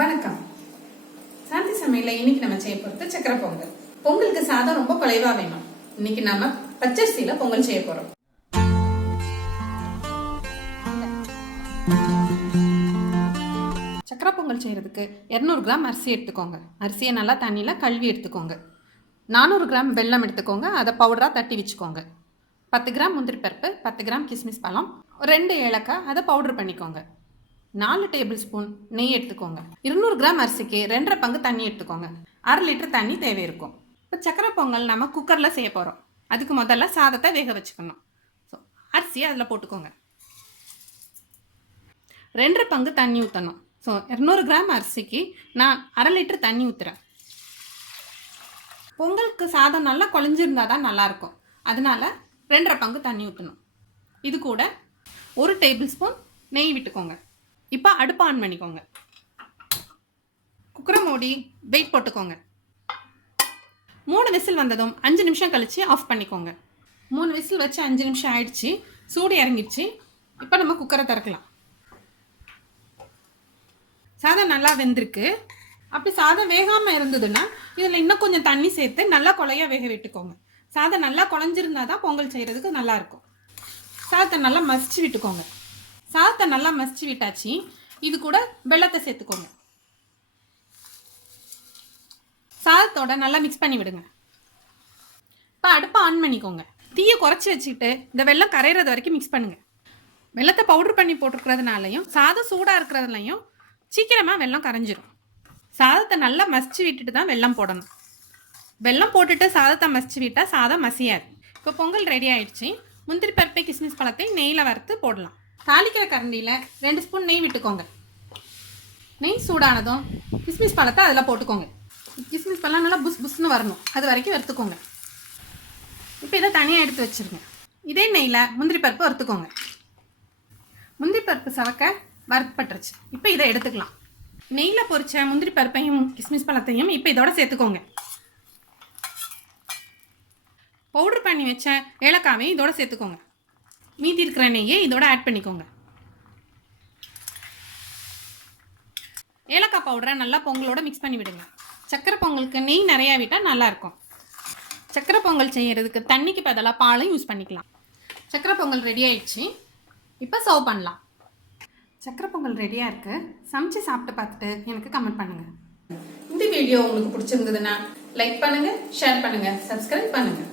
வணக்கம். சாந்தி சமையல்ல இன்னைக்கு நம்ம செய்ய போறது சக்கரை பொங்கல். பொங்கலுக்கு சாதம் ரொம்ப குறைவா வேணும். இன்னைக்கு நாம பச்சரிசியில பொங்கல் செய்ய போறோம். சக்கரை பொங்கல் செய்யறதுக்கு 200 கிராம் அரிசி எடுத்துக்கோங்க. அரிசியை நல்லா தண்ணியில கழுவி எடுத்துக்கோங்க. 400 கிராம் வெல்லம் எடுத்துக்கோங்க. அதை பவுடரா தட்டி வச்சுக்கோங்க. 10 கிராம் முந்திரி பருப்பு, 10 கிராம் கிஸ்மிஸ் பழம், 2 ஏலக்காய், அதை பவுடர் பண்ணிக்கோங்க. 4 டேபிள் ஸ்பூன் நெய் எடுத்துக்கோங்க. 200 கிராம் அரிசிக்கு 2.5 பங்கு தண்ணி எடுத்துக்கோங்க. 1/2 லிட்டர் தண்ணி தேவை இருக்கும். இப்போ சக்கரை பொங்கல் நம்ம குக்கரில் செய்ய போகிறோம். அதுக்கு முதல்ல சாதத்தை வேக வச்சுக்கணும். ஸோ அரிசியை அதில் போட்டுக்கோங்க. 2.5 பங்கு தண்ணி ஊற்றணும். ஸோ 200 கிராம் அரிசிக்கு நான் 1/2 லிட்டர் தண்ணி ஊற்றுறேன். பொங்கலுக்கு சாதம் நல்லா குழஞ்சிருந்தா தான் நல்லாயிருக்கும். அதனால 2.5 பங்கு தண்ணி ஊற்றணும். இது கூட 1 டேபிள் ஸ்பூன் நெய் விட்டுக்கோங்க. இப்போ அடுப்பு ஆன் பண்ணிக்கோங்க. குக்கரை மூடி வெயிட் போட்டுக்கோங்க. 3 விசில் வந்ததும் 5 நிமிஷம் கழித்து ஆஃப் பண்ணிக்கோங்க. 3 விசில் வச்சு 5 நிமிஷம் ஆயிடுச்சு. சூடு இறங்கிடுச்சு. இப்போ நம்ம குக்கரை திறக்கலாம். சாதம் நல்லா வெந்திருக்கு. அப்படி சாதம் வேகாமல் இருந்ததுன்னா இதில் இன்னும் கொஞ்சம் தண்ணி சேர்த்து நல்லா குழைய வேக விட்டுக்கோங்க. சாதம் நல்லா குழஞ்சிருந்தா தான் பொங்கல் செய்கிறதுக்கு நல்லாயிருக்கும். சாதத்தை நல்லா மசிச்சு விட்டுக்கோங்க. சாதத்தை நல்லா மசிச்சு விட்டாச்சு. இது கூட வெல்லத்தை சேர்த்துக்கோங்க. சாதத்தோட நல்லா மிக்ஸ் பண்ணி விடுங்க. இப்போ அடுப்பை ஆன் பண்ணிக்கோங்க. தீயை குறைச்சி வச்சுக்கிட்டு இந்த வெல்லம் கரையிறது வரைக்கும் மிக்ஸ் பண்ணுங்க. வெல்லத்தை பவுடர் பண்ணி போட்டுருக்கிறதுனாலையும் சாதம் சூடாக இருக்கிறதுலையும் சீக்கிரமாக வெல்லம் கரைஞ்சிரும். சாதத்தை நல்லா மசிச்சு விட்டுட்டு தான் வெல்லம் போடணும். வெல்லம் போட்டுட்டு சாதத்தை மசிச்சு விட்டால் சாதம் மசியாது. இப்போ பொங்கல் ரெடி ஆயிடுச்சு. முந்திரி பருப்பை கிஸ்மிஸ் பழத்தை நெய்யில் வறுத்து போடலாம். தாளிக்கிற கரண்டியில் 2 ஸ்பூன் நெய் விட்டுக்கோங்க. நெய் சூடானதும் கிஸ்மிஸ் பழத்தை அதில் போட்டுக்கோங்க. கிஸ்மிஸ் பழம் நல்லா புஸ் புஸ்ன்னு வரணும். அது வரைக்கும் வறுத்துக்கோங்க. இப்போ இதை தனியாக எடுத்து வச்சுருங்க. இதே நெய்யில் முந்திரி பருப்பு வறுத்துக்கோங்க. முந்திரி பருப்பு சவக்க வறுப்பட்டுருச்சு. இப்போ இதை எடுத்துக்கலாம். நெய்யில் பொரிச்ச முந்திரி பருப்பையும் கிஸ்மிஸ் பழத்தையும் இப்போ இதோட சேர்த்துக்கோங்க. பவுடர் பண்ணி வச்ச ஏலக்காவையும் இதோட சேர்த்துக்கோங்க. மீதி இருக்கிற நெய்யை இதோட ஆட் பண்ணிக்கோங்க. ஏலக்காய் பவுடரை நல்லா பொங்கலோட மிக்ஸ் பண்ணி விடுங்க. சக்கரை பொங்கலுக்கு நெய் நிறையா விட்டால் நல்லாயிருக்கும். சக்கரை பொங்கல் செய்கிறதுக்கு தண்ணிக்கு பதிலாக பாலும் யூஸ் பண்ணிக்கலாம். சக்கரை பொங்கல் ரெடி ஆயிடுச்சு. இப்போ சர்வ் பண்ணலாம். சக்கரை பொங்கல் ரெடியாக இருக்குது. சமைச்சு சாப்பிட்டு பார்த்துட்டு எனக்கு கமெண்ட் பண்ணுங்கள். இந்த வீடியோ உங்களுக்கு பிடிச்சிருந்ததுன்னா லைக் பண்ணுங்கள், ஷேர் பண்ணுங்கள், சப்ஸ்கிரைப் பண்ணுங்கள்.